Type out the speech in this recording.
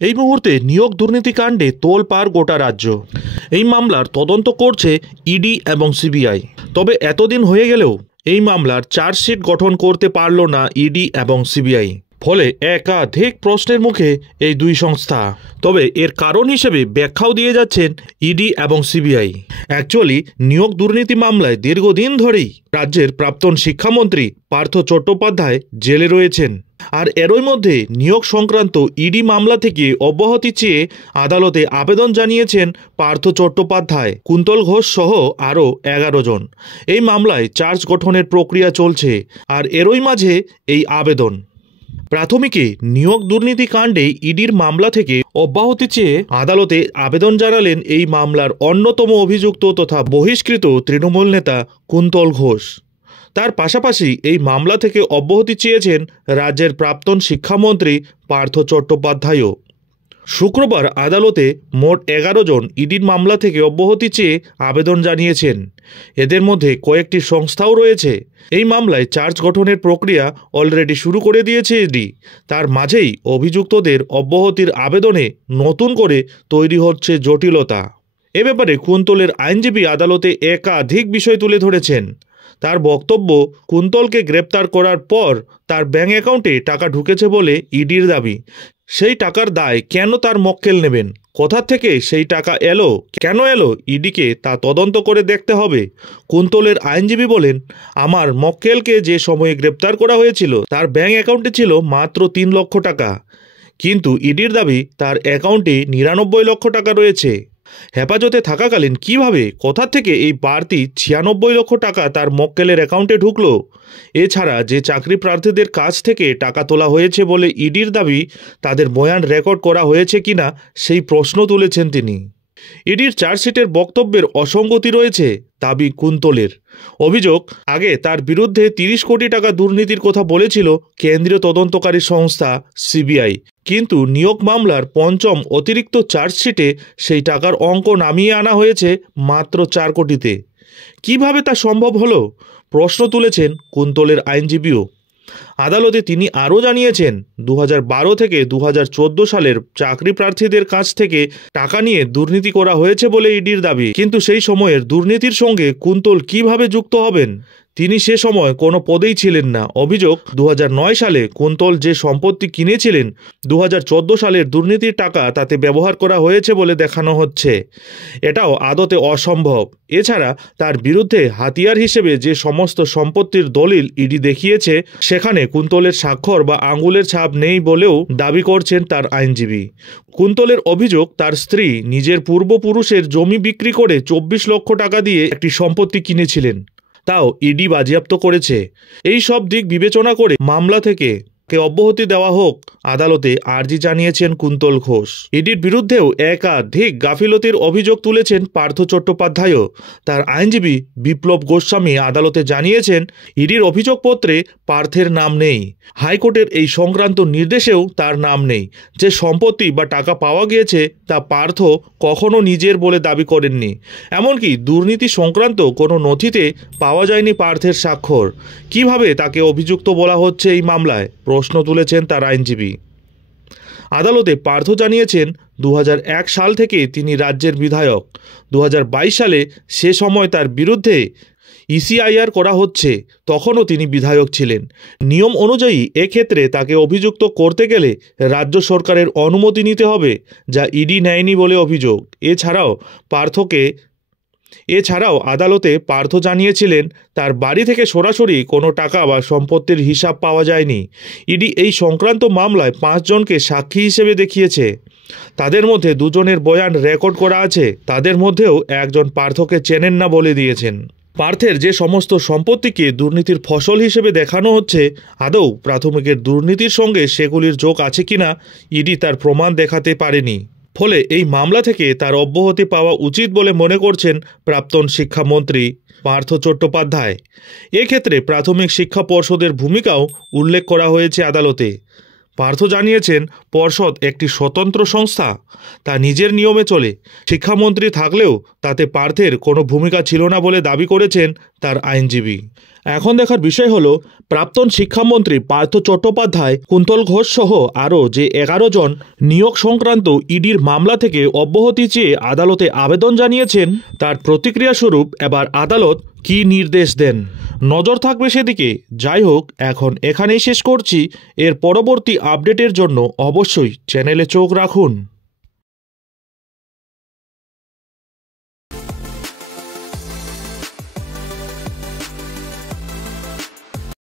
এই মুহূর্তে নিয়োগ দুর্নীতিকাণ্ডে তোলপাড় গোটা রাজ্য। এই মামলার তদন্ত করছে ইডি এবং সিবিআই। তবে এতদিন হয়ে গেলেও এই মামলার চার্জশিট গঠন করতে পারল না ইডি এবং সিবিআই। ফলে একাধিক প্রশ্নের মুখে এই দুই সংস্থা। তবে এর কারণ হিসেবে ব্যাখ্যাও দিয়ে যাচ্ছেন ইডি এবং সিবিআই। অ্যাকচুয়ালি নিয়োগ দুর্নীতি মামলায় দীর্ঘদিন ধরেই রাজ্যের প্রাক্তন শিক্ষামন্ত্রী পার্থ চট্টোপাধ্যায় জেলে রয়েছেন। আর এরই মধ্যে নিয়োগ সংক্রান্ত ইডি মামলা থেকে অব্যাহতি চেয়ে আদালতে আবেদন জানিয়েছেন পার্থ চট্টোপাধ্যায়, কুন্তল ঘোষ সহ আরও 11 জন। এই মামলায় চার্জ গঠনের প্রক্রিয়া চলছে, আর এরই মাঝে এই আবেদন। প্রাথমিকে নিয়োগ দুর্নীতি কাণ্ডে ইডির মামলা থেকে অব্যাহতি চেয়ে আদালতে আবেদন জানালেন এই মামলার অন্যতম অভিযুক্ত তথা বহিষ্কৃত তৃণমূল নেতা কুন্তল ঘোষ। তার পাশাপাশি এই মামলা থেকে অব্যাহতি চেয়েছেন রাজ্যের প্রাক্তন শিক্ষামন্ত্রী পার্থ চট্টোপাধ্যায়ও। শুক্রবার আদালতে মোট 11 জন ইডির মামলা থেকে অব্যাহতি চেয়ে আবেদন জানিয়েছেন। এদের মধ্যে কয়েকটি সংস্থাও রয়েছে। এই মামলায় চার্জ গঠনের প্রক্রিয়া অলরেডি শুরু করে দিয়েছে ইডি। তার মাঝেই অভিযুক্তদের অব্যাহতির আবেদনে নতুন করে তৈরি হচ্ছে জটিলতা। এ ব্যাপারে কুন্তলের আইনজীবী আদালতে একাধিক বিষয় তুলে ধরেছেন। তার বক্তব্য, কুন্তলকে গ্রেপ্তার করার পর তার ব্যাঙ্ক অ্যাকাউন্টে টাকা ঢুকেছে বলে ইডির দাবি। সেই টাকার দায় কেন তার মক্কেল নেবেন? কোথা থেকে সেই টাকা এলো, কেন এলো, ইডিকে তা তদন্ত করে দেখতে হবে। কুন্তলের আইনজীবী বলেন, আমার মক্কেলকে যে সময়ে গ্রেপ্তার করা হয়েছিল তার ব্যাঙ্ক অ্যাকাউন্টে ছিল মাত্র 3 লক্ষ টাকা, কিন্তু ইডির দাবি তার অ্যাকাউন্টে 99 লক্ষ টাকা রয়েছে। হেফাজতে থাকাকালীন কিভাবে, কোথা থেকে এই বাড়তি 96 লক্ষ টাকা তার মক্কেলের অ্যাকাউন্টে ঢুকলো? এছাড়া যে চাকরি প্রার্থীদের কাছ থেকে টাকা তোলা হয়েছে বলে ইডির দাবি, তাদের বয়ান রেকর্ড করা হয়েছে কিনা সেই প্রশ্ন তুলেছেন তিনি। ইডির চার্জশিটের বক্তব্যের অসঙ্গতি রয়েছে দাবি কুন্তলের। অভিযোগ, আগে তার বিরুদ্ধে 30 কোটি টাকা দুর্নীতির কথা বলেছিল কেন্দ্রীয় তদন্তকারী সংস্থা সিবিআই, কিন্তু নিয়োগ মামলার পঞ্চম অতিরিক্ত চার্জশিটে সেই টাকার অঙ্ক নামিয়ে আনা হয়েছে মাত্র 4 কোটিতে। কিভাবে তা সম্ভব হলো, প্রশ্ন তুলেছেন কুন্তলের আইনজীবীও। আদালতে তিনি আরও জানিয়েছেন, 2012 থেকে 2014 সালের চাকরি প্রার্থীদের কাছ থেকে টাকা নিয়ে দুর্নীতি করা হয়েছে বলে ইডির দাবি, কিন্তু সেই সময়ের দুর্নীতির সঙ্গে কুন্তল কিভাবে যুক্ত হবেন? তিনি সে সময় কোনো পদেই ছিলেন না। অভিযোগ, 2009 সালে কুন্তল যে সম্পত্তি কিনেছিলেন 2014 সালের দুর্নীতির টাকা তাতে ব্যবহার করা হয়েছে বলে দেখানো হচ্ছে। এটাও আদতে অসম্ভব। এছাড়া তার বিরুদ্ধে হাতিয়ার হিসেবে যে সমস্ত সম্পত্তির দলিল ইডি দেখিয়েছে সেখানে কুন্তলের স্বাক্ষর বা আঙুলের ছাপ নেই বলেও দাবি করছেন তার আইনজীবী। কুন্তলের অভিযোগ, তার স্ত্রী নিজের পূর্বপুরুষের জমি বিক্রি করে 24 লক্ষ টাকা দিয়ে একটি সম্পত্তি কিনেছিলেন, তাও ইডি বাজেয়াপ্ত করেছে। এই সব দিক বিবেচনা করে মামলা থেকে অব্যাহতি দেওয়া হোক আদালতে আর্জি জানিয়েছেন কুন্তল ঘোষ। ইডির বিরুদ্ধেও একাধিক গাফিলতির অভিযোগ তুলেছেন পার্থ চট্টোপাধ্যায়ও। তার আইনজীবী বিপ্লব গোস্বামী আদালতে জানিয়েছেন, ইডির অভিযোগপত্রে পার্থের নাম নেই। হাইকোর্টের এই সংক্রান্ত নির্দেশেও তার নাম নেই। যে সম্পত্তি বা টাকা পাওয়া গিয়েছে তা পার্থ কখনো নিজের বলে দাবি করেননি। এমনকি দুর্নীতি সংক্রান্ত কোনো নথিতে পাওয়া যায়নি পার্থের স্বাক্ষর। কিভাবে তাকে অভিযুক্ত বলা হচ্ছে এই মামলায়, প্রশ্ন তুলেছেন তার আইনজীবী। আদালতে পার্থ জানিয়েছেন, 2001 সাল থেকে তিনি রাজ্যের বিধায়ক। 2022 সালে সে সময় তার বিরুদ্ধে ইসিআইআর করা হচ্ছে, তখনও তিনি বিধায়ক ছিলেন। নিয়ম অনুযায়ী এক্ষেত্রে তাকে অভিযুক্ত করতে গেলে রাজ্য সরকারের অনুমতি নিতে হবে, যা ইডি নেয়নি বলে অভিযোগ। এছাড়াও আদালতে পার্থ জানিয়েছিলেন, তার বাড়ি থেকে সরাসরি কোনো টাকা বা সম্পত্তির হিসাব পাওয়া যায়নি। ইডি এই সংক্রান্ত মামলায় 5 জনকে সাক্ষী হিসেবে দেখিয়েছে। তাদের মধ্যে 2 জনের বয়ান রেকর্ড করা আছে। তাদের মধ্যেও একজন পার্থকে চেনেন না বলে দিয়েছেন। পার্থের যে সমস্ত সম্পত্তিকে দুর্নীতির ফসল হিসেবে দেখানো হচ্ছে, আদৌ প্রাথমিকের দুর্নীতির সঙ্গে সেগুলির যোগ আছে কিনা ইডি তার প্রমাণ দেখাতে পারেনি। ফলে এই মামলা থেকে তার অব্যাহতি পাওয়া উচিত বলে মনে করছেন প্রাক্তন শিক্ষামন্ত্রী পার্থ চট্টোপাধ্যায়। এক্ষেত্রে প্রাথমিক শিক্ষা পর্ষদের ভূমিকাও উল্লেখ করা হয়েছে আদালতে। পার্থ জানিয়েছেন পর্ষদ একটি স্বতন্ত্র সংস্থা, তা নিজের নিয়মে চলে। শিক্ষামন্ত্রী থাকলেও তাতে পার্থের কোনো ভূমিকা ছিল না বলে দাবি করেছেন তার আইনজীবী। এখন দেখার বিষয় হলো প্রাক্তন শিক্ষামন্ত্রী পার্থ চট্টোপাধ্যায়, কুন্তল ঘোষ সহ আরও যে 11 জন নিয়োগ সংক্রান্ত ইডির মামলা থেকে অব্যাহতি চেয়ে আদালতে আবেদন জানিয়েছেন, তার প্রতিক্রিয়াস্বরূপ এবার আদালত কী নির্দেশ দেন, নজর থাকবে সেদিকে। যাই হোক, এখন এখানেই শেষ করছি। এর পরবর্তী আপডেটের জন্য অবশ্যই চ্যানেলে চোখ রাখুন।